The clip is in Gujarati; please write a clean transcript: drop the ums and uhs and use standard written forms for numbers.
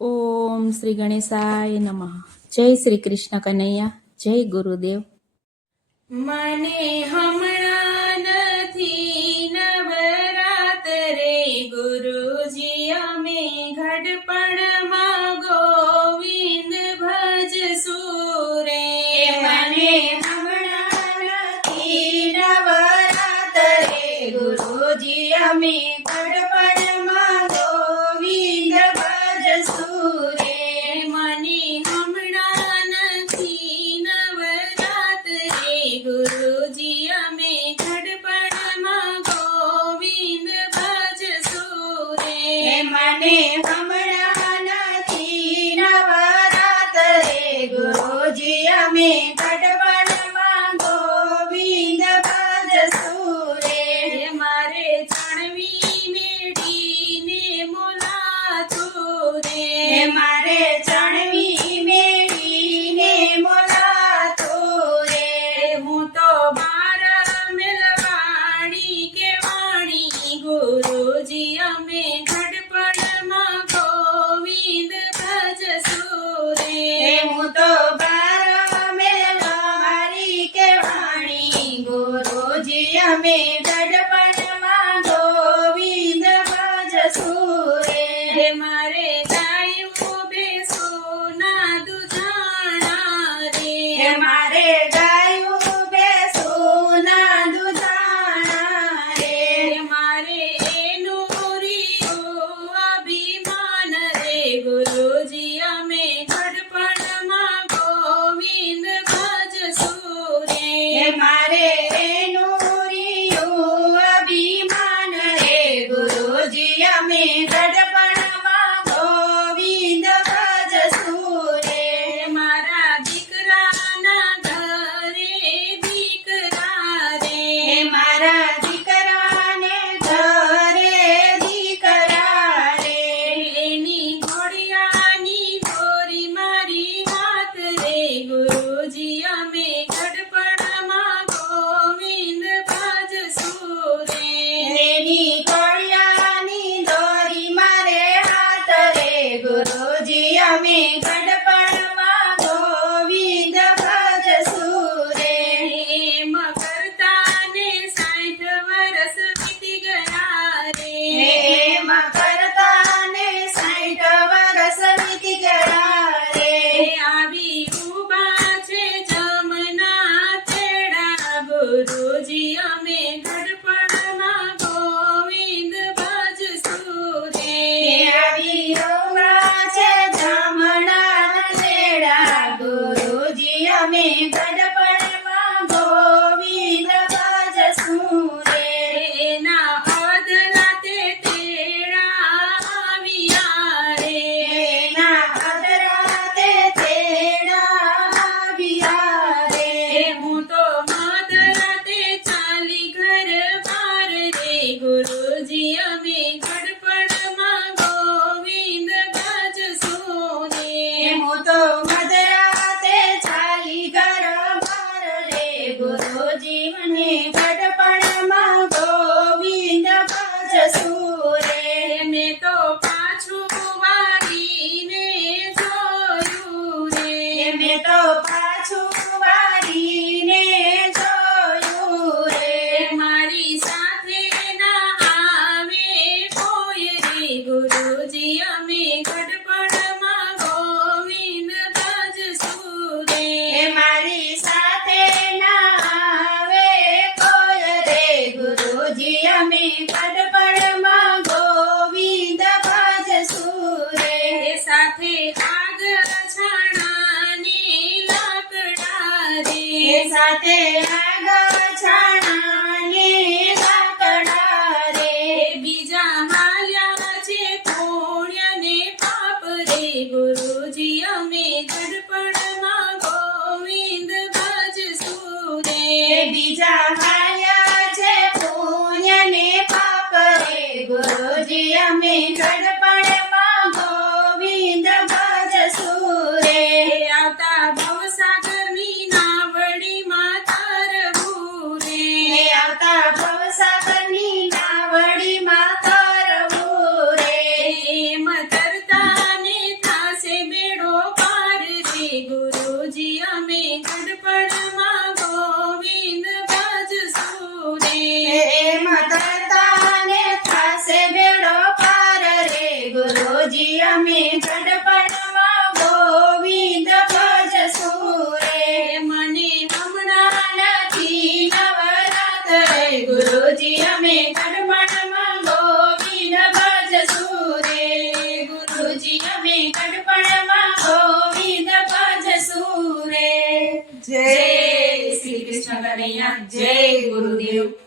ઓમ શ્રી ગણેશાય નમઃ. જય શ્રી કૃષ્ણ કનૈયા. જય ગુરુદેવ. મને હમણાં નથી નવરાત્રે, ગુરુજી અમે ઘડપણમાં ગોવિંદ ભજશું રે. મને હમણાં નથી નવરાત્રે, ગુરુજી અમે ઘડપણમાં ગોવિંદ ભજશું રે. મને હમણાં નથી નવરાત્રે, ગુરુજી અમે ઘડપણમાં ગોવિંદ ભજશું રે. મને હમણાં નથી નવરાત્રે, ગુરુજી અમે ઘડપણમાં ગોવિંદ ભજશું રે. મારે ચણવી મેળીને મોલાતું રે. મારે ચણવી મેળીને મોલાતું રે. હું તો બાર મેલવાણી કેવાણી, ગુરુજી અમે ઘડપણમાં ગોવિંદ ભજશું રે. હું તો બાર મેલવાણી કેવાણી, ગુરુજી અમે ઘડપણમાં ગોવિંદ ભજશું રે. મારે ગાયું બેસું ના દુધાણા રે. મારે ગાયું બેસું ના દુધાણા રે. મારે એનું રીયું અભિમાન રે, ગુરુજી અમે ઘડપણમાં ગોવિંદ ભજશું રે. મારે એનું રીયું અભિમાન રે, ગુરુજી અમે ઘડપણમાં ગોવિંદ ભજશું રે. મારા દીકરાના ઘરે દીકરા રે. મારા દીકરાને ઘરે દીકરા રે. એની ઘોડિયાની દોરી મારી હાથ રે, ગુરુજી અમે ઘડપણમાં ગોવિંદ ભજશું રે. એની ઘોડિયાની દોરી મારે હાથ રે, ગુરુજી અમે ઘડપણમાં ગોવિંદ ભજશું રે. એમ કરતાને 60 વર્ષ વીતી ગયા રે. એમ કરતાને 60 વર્ષ વીતી ગયા રે. આવી ઉભા છે જમના છેડા, ગુરુજી અમે ઘડપણમાં ગોવિંદ ભજશું રે. આવી ઉભા છે જમના છેડા, ગુરુજી અમે ઘડપણમાં ગોવિંદ ભજશું રે. એના અધરાતે તેડા આવ્યા રે. એના અધરાતે તેડા આવ્યા રે. હું તો મધરાતે ચાલી ઘર બહાર રે, ગુરુજી અમે ઘડપણમાં ગોવિંદ ભજશું રે. હું તો મધરાતે ચાલી ઘર બહાર રે, ગુરુજી મને ઘડપણમાં ગોવિંદ ભજશું રે. મેં તો પાછું વાળીને જોયું રે. મેં તો પાછું વાળીને જોયું રે. મારી સાથે ના આવે કોઈ રે, ગુરુજી અમે ઘડપણમાં ગોવિંદ ભજશું રે. મારી સાથે ના આવે કોઈ રે, ગુરુજી અમે ઘડપણમાં ગોવિંદ ભજશું રે. સાથે આગ છાણાની લાકડા રે. સાથે આગ છાણાની લાકડા રે. બીજા હાલ્યા છે પુણ્ય ને પાપ રે, ગુરુજી અમે ઘડપણમાં ગોવિંદ ભજશું રે. બીજા હાલ્યા છે પુણ્ય ને પાપ રે, ગુરુજી અમે ઘડપણમાં ગોવિંદ ભજશું રે. આવતા ભવસાગરની નાવડીમાં તરવું રે. અમે ગઢપણમાં ગોવિંદ ભજશું રે. મને હમણાં નથી નવરાત્રે ગુરુજી અમે ગઢપણમાં ગોવિંદ ભજશું રે. ગુરુજી અમે ગઢપણમાં ગોવિંદ ભજશું રે. જય શ્રી કૃષ્ણ કનૈયા, જય ગુરુદેવ.